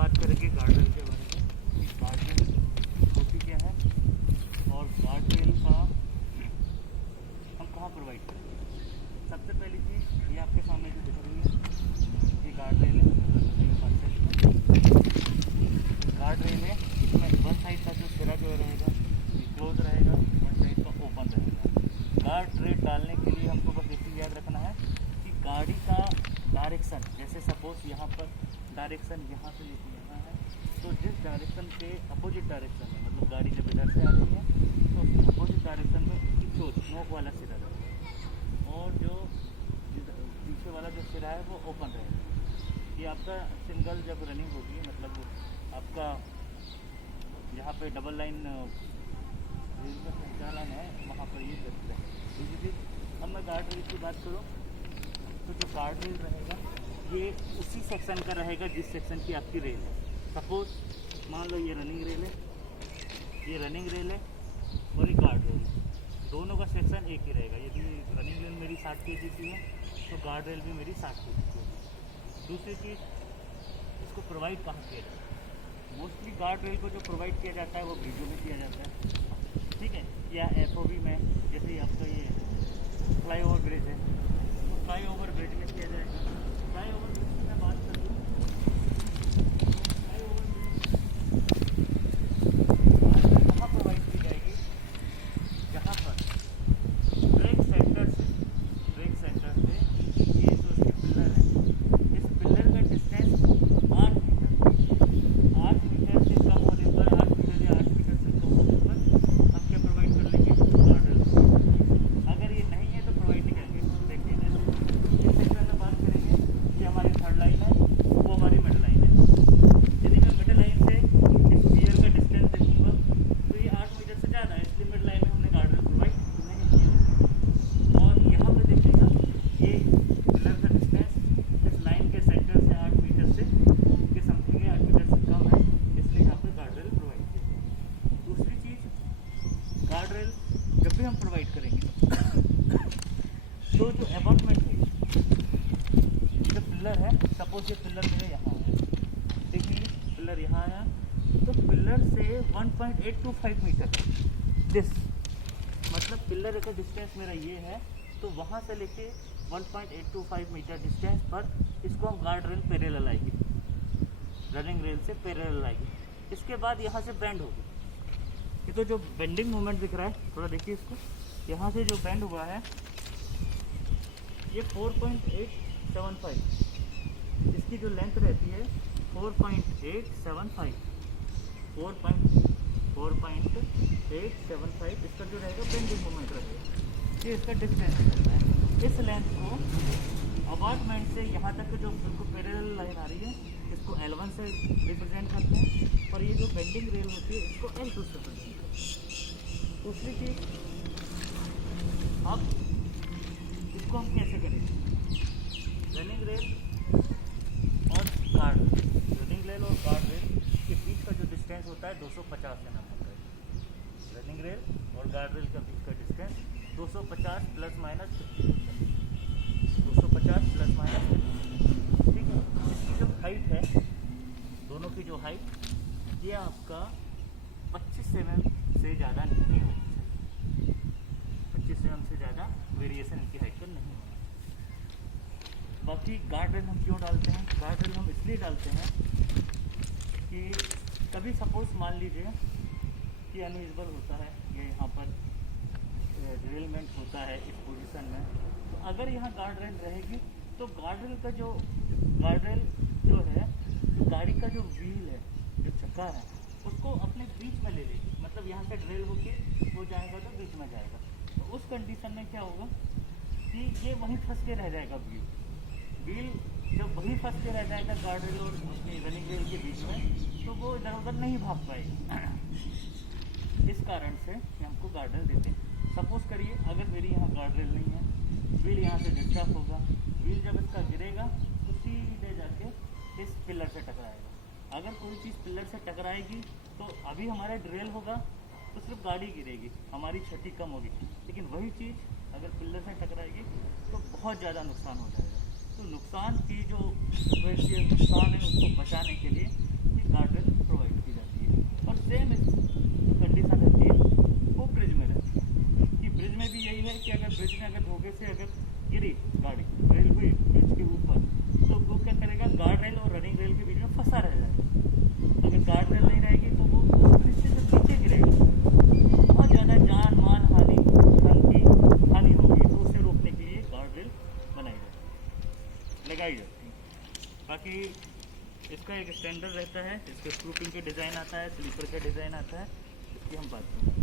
बात करेंगे गार्डरेल के बारे में कि गार्डरेल होती क्या है और गार्डरेल का हम कहाँ प्रोवाइड करेंगे। सबसे पहली चीज़ ये आपके सामने जो दिख रही है ये गार्डरेल है। गार्डरेल है, इसमें वन साइड का जो सिरा जो रहेगा ये क्लोज रहेगा, वन साइड का ओपन रहेगा। गार्डरेल डालने के लिए हमको बस एक चीज़ याद रखना है कि गाड़ी का डायरेक्शन, जैसे सपोज यहाँ पर डायरेक्शन यहाँ से लेके यहाँ है, तो जिस डायरेक्शन के अपोजिट डायरेक्शन में, मतलब गाड़ी जब इधर से आ रही है तो अपोजिट डायरेक्शन में इसकी चोट नोक वाला सिरा रहेगा और जो पीछे वाला जो सिरा है वो ओपन रहेगा। ये आपका सिंगल जब रनिंग होगी, मतलब आपका जहाँ पे डबल लाइन रेल का संचालन है वहाँ पर ये करते हैं। दूसरी चीज़, अब मैं गार्डरेल की बात करूँ तो जो गार्डरेल रहेगा ये उसी सेक्शन का रहेगा जिस सेक्शन की आपकी रेल है। सपोज मान लो ये रनिंग रेल है, ये रनिंग रेल है और ये गार्डरेल है, दोनों का सेक्शन एक ही रहेगा। यदि रनिंग रेल मेरी 60 kg की है तो गार्डरेल भी मेरी 60 kg की है। दूसरी चीज़, इसको प्रोवाइड कहाँ किया जाता है? मोस्टली गार्डरेल को जो प्रोवाइड किया जाता है वो ब्रिजों में किया जाता है, ठीक है, या एफओवी में, जैसे आपका ये फ्लाईओवर ब्रिज है तो फ्लाईओवर ब्रिज में किया जाएगा। फ्लाईओवर ब्रिज की मैं बात करूँ, फ्लाईओवर ब्रिज कहाँ प्रोवाइड की जाएगी? जहाँ पर ब्रेक सेंटर से ये जो इसके पिलर है, इस पिलर का डिस्टेंस 8 मीटर से कम होने पर, 8 मीटर या 8 मीटर से कम होने पर हम क्या प्रोवाइड कर लेंगे? गार्डरेल। अगर ये नहीं है तो प्रोवाइड नहीं करेंगे। देखिए इस सेक्शन में बात करेंगे कि हमारी थर्ड लाइन है, वो हमारी मिड लाइन है। यदि मैं मिड लाइन से इस पियर का डिस्टेंस देखूंगा तो ये 8 मीटर से ज़्यादा है, इसलिए मिड लाइन में हमने गार्डरेल प्रोवाइड नहीं किया। और यहाँ पे देखिएगा ये पिलर का डिस्टेंस इस लाइन के सेंटर से 8 मीटर से के समथिंग है, 8 मीटर से कम है, इसलिए यहाँ पर गार्डरेल प्रोवाइड किया। दूसरी चीज़, गार्डरेल जब भी हम प्रोवाइड करेंगे तो जो अबाउटमेंट है, जो पिलर है, सपोज ये पिलर मेरे यहाँ है, देखिए पिलर यहाँ आया तो पिलर से 1.825 मीटर दिस, मतलब पिलर का डिस्टेंस मेरा ये है, तो वहाँ से लेके 1.825 मीटर डिस्टेंस पर इसको हम गार्डरेल पैरेलल आएगी, रनिंग रेल से पैरेलल आएगी। इसके बाद यहाँ से बेंड होगी। ये तो जो बेंडिंग मोमेंट दिख रहा है, थोड़ा देखिए इसको, यहाँ से जो बेंड हुआ है ये 4.875, इसकी जो लेंथ रहती है 4.875, 4.875 इसका जो रहेगा बेंडिंग मोमेंट रहेगा, ये इसका डिस्टेंस रहता है। इस लेंथ को अबाउटमेंट से यहाँ तक जो बिल्कुल पैरेलल लाइन आ रही है इसको L1 से रिप्रेजेंट करते हैं और ये जो बेंडिंग रेल होती है इसको L2 से रिप्रेजेंट करते हैं। दूसरी चीज़, अब इसको हम कैसे करेंगे? रनिंग रेल और गार्डरेल, रनिंग रेल और गार्डरेल के बीच का जो डिस्टेंस होता है 250 एम होता है। रनिंग रेल और गार्डरेल के बीच का distance 250 plus minus 50, 250 plus minus 50, ठीक है। इसकी जो हाइट है, दोनों की जो हाइट, ये आपका 25 mm से ज़्यादा नहीं होना चाहिए, 25 mm से ज़्यादा वेरिएशन इनकी हाइट का नहीं होना। बाकी गार्डरेल हम क्यों डालते हैं? गार्डरेल हम इसलिए डालते हैं कि कभी सपोज मान लीजिए कि अनयूजबल होता है, ये यहाँ पर ड्रिलमेंट होता है इस पोजीशन में, तो अगर यहाँ गार्डरेल रहेगी तो गार्डरेल जो है, जो गाड़ी का जो व्हील है, जो चक्का है, उसको अपने बीच में ले लेगी, मतलब यहाँ से ड्रिल होके वो जाएगा तो बीच में जाएगा। तो उस कंडीशन में क्या होगा कि ये वहीं फंस के रह जाएगा, व्हील जब वहीं फंस के रह जाएगा गार्डरेल और अपनी रनिंग रेल के बीच में, तो वो इधर उधर नहीं भाग पाएगी। इस कारण से हमको गार्डरेल देते हैं। सपोज करिए अगर मेरी यहाँ गार्डरेल नहीं है, व्हील यहाँ से डिस्टर्ब होगा, व्हील जब इसका गिरेगा तो सीधे जाके इस पिलर से टकराएगा। अगर कोई चीज़ पिलर से टकराएगी तो अभी हमारा ड्रेल होगा तो सिर्फ गाड़ी गिरेगी, हमारी क्षति कम होगी, लेकिन वही चीज़ अगर पिलर से टकराएगी तो बहुत ज़्यादा नुकसान हो जाएगा। तो नुकसान की जो नुकसान है उसको बचाने के लिए सेम कंडीशन रहती है वो ब्रिज में रहती है कि ब्रिज में भी यही है कि अगर ब्रिज में अगर धोखे से अगर गिरी गाड़ी रेल हुई ब्रिज के ऊपर तो वो क्या करेगा, गार्ड रेल और रनिंग रेल के बीच में फंसा रह जाएगा। अगर गार्ड रेल नहीं रहेगी तो वो ब्रिज से जब नीचे गिरेगा बहुत ज़्यादा जान माल हानि धन की हानि होगी, तो उसे रोकने के लिए गार्ड रेल लगाई जाती है। बाकी इसका एक स्टैंडर्ड रहता है, इसके स्क्रूपिंग के डिज़ाइन आता है, स्लीपर का डिज़ाइन आता है, इसकी हम बात करें।